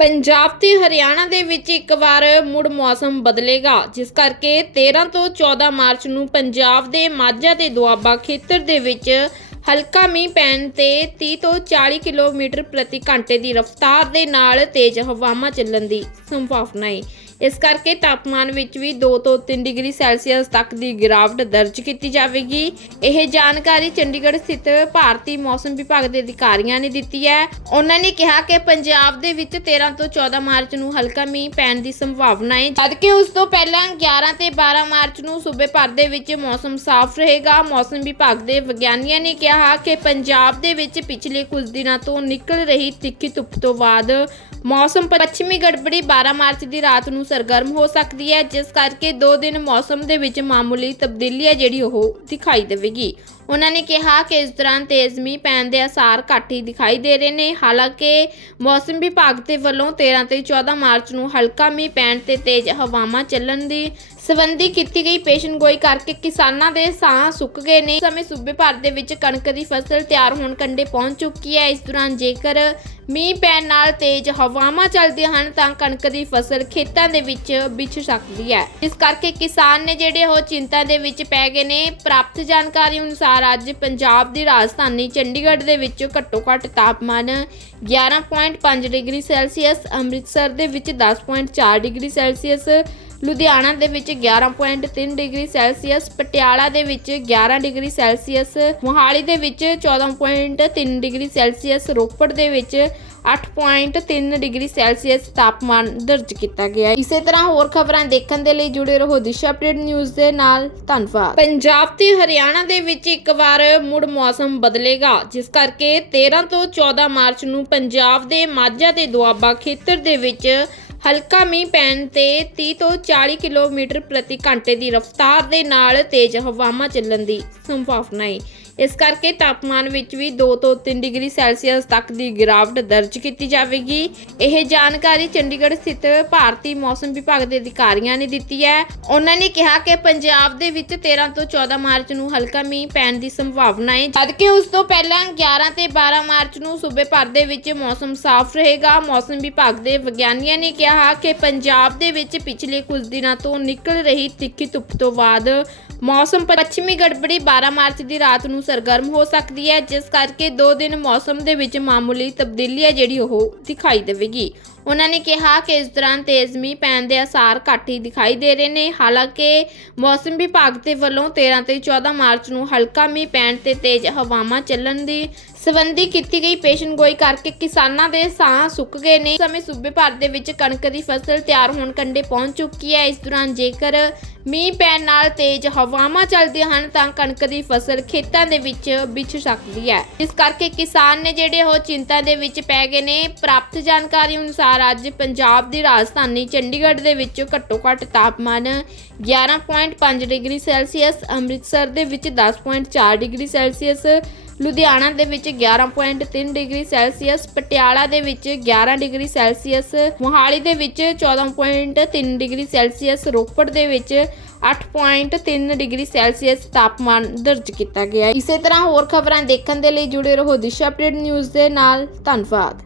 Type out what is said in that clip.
ਪੰਜਾਬ ਤੇ ਹਰਿਆਣਾ ਦੇ ਵਿੱਚ ਇੱਕ ਵਾਰ ਮੁੜ ਮੌਸਮ ਬਦਲੇਗਾ, ਜਿਸ ਕਰਕੇ 13 ਤੋਂ 14 ਮਾਰਚ ਨੂੰ ਪੰਜਾਬ ਦੇ ਮਾਝਾ ਤੇ ਦੁਆਬਾ ਖੇਤਰ ਦੇ ਵਿੱਚ ਹਲਕਾ ਮੀਂਹ ਪੈਣ ਤੇ 30 ਤੋਂ 40 ਕਿਲੋਮੀਟਰ ਪ੍ਰਤੀ ਘੰਟੇ ਦੀ ਰਫ਼ਤਾਰ ਦੇ ਨਾਲ ਤੇਜ਼ ਹਵਾਵਾਂ ਚੱਲਣ ਦੀ ਸੰਭਾਵਨਾ ਹੈ ਇਸ ਕਰਕੇ ਤਾਪਮਾਨ ਵਿੱਚ ਵੀ 2 ਤੋਂ 3 ਡਿਗਰੀ ਸੈਲਸੀਅਸ ਤੱਕ ਦੀ ਗਿਰਾਵਟ ਦਰਜ ਕੀਤੀ ਜਾਵੇਗੀ। ਇਹ ਜਾਣਕਾਰੀ ਚੰਡੀਗੜ੍ਹ ਸਥਿਤ ਭਾਰਤੀ ਮੌਸਮ ਵਿਭਾਗ ਦੇ ਅਧਿਕਾਰੀਆਂ ਨੇ ਦਿੱਤੀ ਹੈ। ਉਹਨਾਂ ਨੇ ਕਿਹਾ ਕਿ ਪੰਜਾਬ ਦੇ ਵਿੱਚ 13 ਤੋਂ 14 ਮਾਰਚ ਨੂੰ ਹਲਕਾ ਮੀਂਹ ਪੈਣ ਦੀ ਸੰਭਾਵਨਾ ਹੈ, ਜਦਕਿ ਉਸ ਤੋਂ ਪਹਿਲਾਂ 11 ਤੇ 12 ਮਾਰਚ ਨੂੰ ਸੂਬੇ ਭਰ ਦੇ ਵਿੱਚ ਮੌਸਮ ਸਾਫ਼ ਰਹੇਗਾ। ਮੌਸਮ ਵਿਭਾਗ ਦੇ ਵਿਗਿਆਨੀਆਂ ਨੇ ਕਿਹਾ ਕਿ ਪੰਜਾਬ ਦੇ ਵਿੱਚ ਪਿਛਲੇ ਕੁਝ ਦਿਨਾਂ ਤੋਂ ਨਿਕਲ ਰਹੀ ਤਿੱਖੀ ਧੁੱਪ ਤੋਂ ਬਾਅਦ ਮੌਸਮ ਪੱਛਮੀ ਗੜਬੜੀ 12 ਮਾਰਚ ਦੀ ਰਾਤ ਨੂੰ ਸਰਗਰਮ ਹੋ ਸਕਦੀ ਹੈ, ਜਿਸ ਕਰਕੇ 2 ਦਿਨ ਮੌਸਮ ਦੇ ਵਿੱਚ ਮਾਮੂਲੀ ਤਬਦੀਲੀ ਹੈ ਜਿਹੜੀ ਉਹ ਦਿਖਾਈ ਦੇਵੇਗੀ। ਉਹਨਾਂ ਨੇ ਕਿਹਾ ਕਿ ਇਸ ਦੌਰਾਨ ਤੇਜ਼ ਮੀਂਹ ਪੈਣ ਦੇ ਆਸਾਰ ਘੱਟ ਹੀ ਦਿਖਾਈ ਦੇ ਰਹੇ ਨੇ। ਹਾਲਾਂਕਿ ਮੌਸਮ ਵਿਭਾਗ ਦੇ ਵੱਲੋਂ 13 ਤੇ 14 ਮਾਰਚ ਨੂੰ ਹਲਕਾ ਮੀਂਹ ਪੈਣ ਤੇ ਤੇਜ਼ ਹਵਾਵਾਂ ਚੱਲਣ ਦੀ ਸਬੰਧੀ ਕੀਤੀ ਗਈ ਪੇਸ਼ਨਗੋਈ ਕਰਕੇ ਕਿਸਾਨਾਂ ਦੇ ਸਾਹ ਸੁੱਕ ਗਏ ਨੇ। ਇਸ ਸਮੇਂ ਸੂਬੇ ਭਰ ਦੇ ਵਿੱਚ ਕਣਕ ਦੀ ਫਸਲ ਤਿਆਰ ਹੋਣ ਕੰਡੇ ਪਹੁੰਚ ਚੁੱਕੀ ਹੈ। ਇਸ ਦੌਰਾਨ ਜੇਕਰ ਮੀਂਹ ਪੈਣ ਨਾਲ ਤੇਜ਼ ਹਵਾਵਾਂ ਚੱਲਦੀਆਂ ਹਨ ਤਾਂ ਕਣਕ ਦੀ ਫਸਲ ਖੇਤਾਂ ਦੇ ਵਿੱਚ ਵਿਛ ਸਕਦੀ ਹੈ। ਇਸ ਕਰਕੇ ਕਿਸਾਨ ਨੇ ਜਿਹੜੇ ਉਹ ਚਿੰਤਾ ਦੇ ਵਿੱਚ ਪੈ ਗਏ ਨੇ, ਪ੍ਰਾਪਤ ਜਾਣਕਾਰੀ ਅਨੁਸਾਰ ਅੱਜ ਪੰਜਾਬ ਦੀ ਰਾਜਧਾਨੀ ਚੰਡੀਗੜ੍ਹ ਦੇ ਵਿੱਚ ਘੱਟੋ ਘੱਟ ਤਾਪਮਾਨ 11.5 ਡਿਗਰੀ ਸੈਲਸੀਅਸ, ਅੰਮ੍ਰਿਤਸਰ ਦੇ ਵਿੱਚ 10.4 ਡਿਗਰੀ ਸੈਲਸੀਅਸ ਲੁਧਿਆਣਾ ਦੇ ਵਿੱਚ 11.3 ਡਿਗਰੀ ਸੈਲਸੀਅਸ, ਪਟਿਆਲਾ ਦੇ ਵਿੱਚ 11 ਡਿਗਰੀ ਸੈਲਸੀਅਸ, ਮੋਹਾਲੀ ਦੇ ਵਿੱਚ 14.3 ਡਿਗਰੀ ਸੈਲਸੀਅਸ, ਰੋਪੜ ਦੇ ਵਿੱਚ 8.3 ਡਿਗਰੀ ਸੈਲਸੀਅਸ ਤਾਪਮਾਨ ਦਰਜ ਕੀਤਾ ਗਿਆ ਇਸੇ ਤਰ੍ਹਾਂ ਹੋਰ ਖਬਰਾਂ ਦੇਖਣ ਦੇ ਲਈ ਜੁੜੇ ਰਹੋ ਦਿਸ਼ਾ ਅਪਡੇਟ ਨਿਊਜ਼ ਦੇ ਨਾਲ। ਧੰਨਵਾਦ। ਪੰਜਾਬ ਤੇ ਹਰਿਆਣਾ ਦੇ ਵਿੱਚ ਇੱਕ ਵਾਰ ਮੁੜ ਮੌਸਮ ਬਦਲੇਗਾ, ਜਿਸ ਕਰਕੇ 13 ਤੋਂ 14 ਮਾਰਚ ਨੂੰ ਪੰਜਾਬ ਦੇ ਮਾਝਾ ਤੇ ਦੁਆਬਾ ਖੇਤਰ ਦੇ ਵਿੱਚ ਹਲਕਾ ਮੀਂਹ ਪੈਣ ਤੇ 30 ਤੋਂ 40 ਕਿਲੋਮੀਟਰ ਪ੍ਰਤੀ ਘੰਟੇ ਦੀ ਰਫ਼ਤਾਰ ਦੇ ਨਾਲ ਤੇਜ਼ ਹਵਾਵਾਂ ਚੱਲਣ ਦੀ ਸੰਭਾਵਨਾ ਹੈ। ਇਸ ਕਰਕੇ ਤਾਪਮਾਨ ਵਿੱਚ ਵੀ 2 ਤੋਂ 3 ਡਿਗਰੀ ਸੈਲਸੀਅਸ ਤੱਕ ਦੀ ਗਿਰਾਵਟ ਦਰਜ ਕੀਤੀ ਜਾਵੇਗੀ। ਇਹ ਜਾਣਕਾਰੀ ਚੰਡੀਗੜ੍ਹ ਸਥਿਤ ਭਾਰਤੀ ਮੌਸਮ ਵਿਭਾਗ ਦੇ ਅਧਿਕਾਰੀਆਂ ਨੇ ਦਿੱਤੀ ਹੈ। ਉਹਨਾਂ ਨੇ ਕਿਹਾ ਕਿ ਪੰਜਾਬ ਦੇ ਵਿੱਚ 13 ਤੋਂ 14 ਮਾਰਚ ਨੂੰ ਹਲਕਾ ਮੀਂਹ ਪੈਣ ਦੀ ਸੰਭਾਵਨਾ ਹੈ। ਜਦਕਿ ਉਸ ਤੋਂ ਪਹਿਲਾਂ 11 ਤੇ 12 ਮਾਰਚ ਨੂੰ ਸੂਬੇ ਭਰ ਦੇ ਵਿੱਚ ਮੌਸਮ ਸਾਫ਼ ਰਹੇਗਾ। ਮੌਸਮ ਵਿਭਾਗ ਦੇ ਵਿਗਿਆਨੀਆਂ ਨੇ ਕਿਹਾ ਕਿਹਾ ਕਿ ਪੰਜਾਬ ਦੇ ਵਿੱਚ ਪਿਛਲੇ ਕੁਝ ਦਿਨਾਂ ਤੋਂ ਨਿਕਲ ਰਹੀ ਤਿੱਖੀ ਧੁੱਪ ਤੋਂ ਬਾਅਦ ਮੌਸਮ ਪੱਛਮੀ ਗੜਬੜੀ 12 ਮਾਰਚ ਦੀ ਰਾਤ ਨੂੰ ਸਰਗਰਮ ਹੋ ਸਕਦੀ ਹੈ, ਜਿਸ ਕਰਕੇ 2 ਦਿਨ ਮੌਸਮ ਦੇ ਵਿੱਚ ਮਾਮੂਲੀ ਤਬਦੀਲੀ ਹੈ ਜਿਹੜੀ ਉਹ ਦਿਖਾਈ ਦੇਵੇਗੀ। ਉਹਨਾਂ ਨੇ ਕਿਹਾ ਕਿ ਇਸ ਦੌਰਾਨ ਤੇਜ਼ ਮੀਂਹ ਪੈਣ ਦੇ ਆਸਾਰ ਘੱਟ ਹੀ ਦਿਖਾਈ ਦੇ ਰਹੇ ਨੇ। ਹਾਲਾਂਕਿ ਮੌਸਮ ਵਿਭਾਗ ਦੇ ਵੱਲੋਂ 13 ਤੇ 14 ਮਾਰਚ ਨੂੰ ਹਲਕਾ ਮੀਂਹ ਪੈਣ ਤੇ ਤੇਜ਼ ਹਵਾਵਾਂ ਚੱਲਣ ਦੀ ਸਬੰਧੀ ਕੀਤੀ ਗਈ ਪੇਸ਼ਨਗੋਈ ਕਰਕੇ ਕਿਸਾਨਾਂ ਦੇ ਸਾਹ ਸੁੱਕ ਗਏ ਨੇ। ਇਸ ਸਮੇਂ ਸੂਬੇ ਭਰ ਦੇ ਵਿੱਚ ਕਣਕ ਦੀ ਫਸਲ ਤਿਆਰ ਹੋਣ ਕੰਡੇ ਪਹੁੰਚ ਚੁੱਕੀ ਹੈ। ਇਸ ਦੌਰਾਨ ਜੇਕਰ ਮੀਂਹ ਪੈਣ ਨਾਲ ਤੇਜ਼ ਹਵਾਵਾਂ ਚੱਲਦੀਆਂ ਹਨ ਤਾਂ ਕਣਕ ਦੀ ਫਸਲ ਖੇਤਾਂ ਦੇ ਵਿੱਚ ਵਿਛ ਸਕਦੀ ਹੈ। ਇਸ ਕਰਕੇ ਕਿਸਾਨ ਨੇ ਜਿਹੜੇ ਉਹ ਚਿੰਤਾ ਦੇ ਵਿੱਚ ਪੈ ਗਏ ਨੇ, ਪ੍ਰਾਪਤ ਜਾਣਕਾਰੀ ਅਨੁਸਾਰ ਅੱਜ ਪੰਜਾਬ ਦੀ ਰਾਜਧਾਨੀ ਚੰਡੀਗੜ੍ਹ ਦੇ ਵਿੱਚ ਘੱਟੋ ਘੱਟ ਤਾਪਮਾਨ 11.5 ਡਿਗਰੀ ਸੈਲਸੀਅਸ, ਅੰਮ੍ਰਿਤਸਰ ਦੇ ਵਿੱਚ 10.4 ਡਿਗਰੀ ਸੈਲਸੀਅਸ, ਲੁਧਿਆਣਾ ਦੇ ਵਿੱਚ 11.3 ਡਿਗਰੀ ਸੈਲਸੀਅਸ, ਪਟਿਆਲਾ ਦੇ ਵਿੱਚ 11 ਡਿਗਰੀ ਸੈਲਸੀਅਸ, ਮੋਹਾਲੀ ਦੇ ਵਿੱਚ 14.3 ਡਿਗਰੀ ਸੈਲਸੀਅਸ, ਰੋਪੜ ਦੇ ਵਿੱਚ 8.3 ਡਿਗਰੀ ਸੈਲਸੀਅਸ ਤਾਪਮਾਨ ਦਰਜ ਕੀਤਾ ਗਿਆ ਇਸੇ ਤਰ੍ਹਾਂ ਹੋਰ ਖਬਰਾਂ ਦੇਖਣ ਦੇ ਲਈ ਜੁੜੇ ਰਹੋ ਦਿਸ਼ਾ ਅਪਡੇਟ ਨਿਊਜ਼ ਦੇ ਨਾਲ। ਧੰਨਵਾਦ।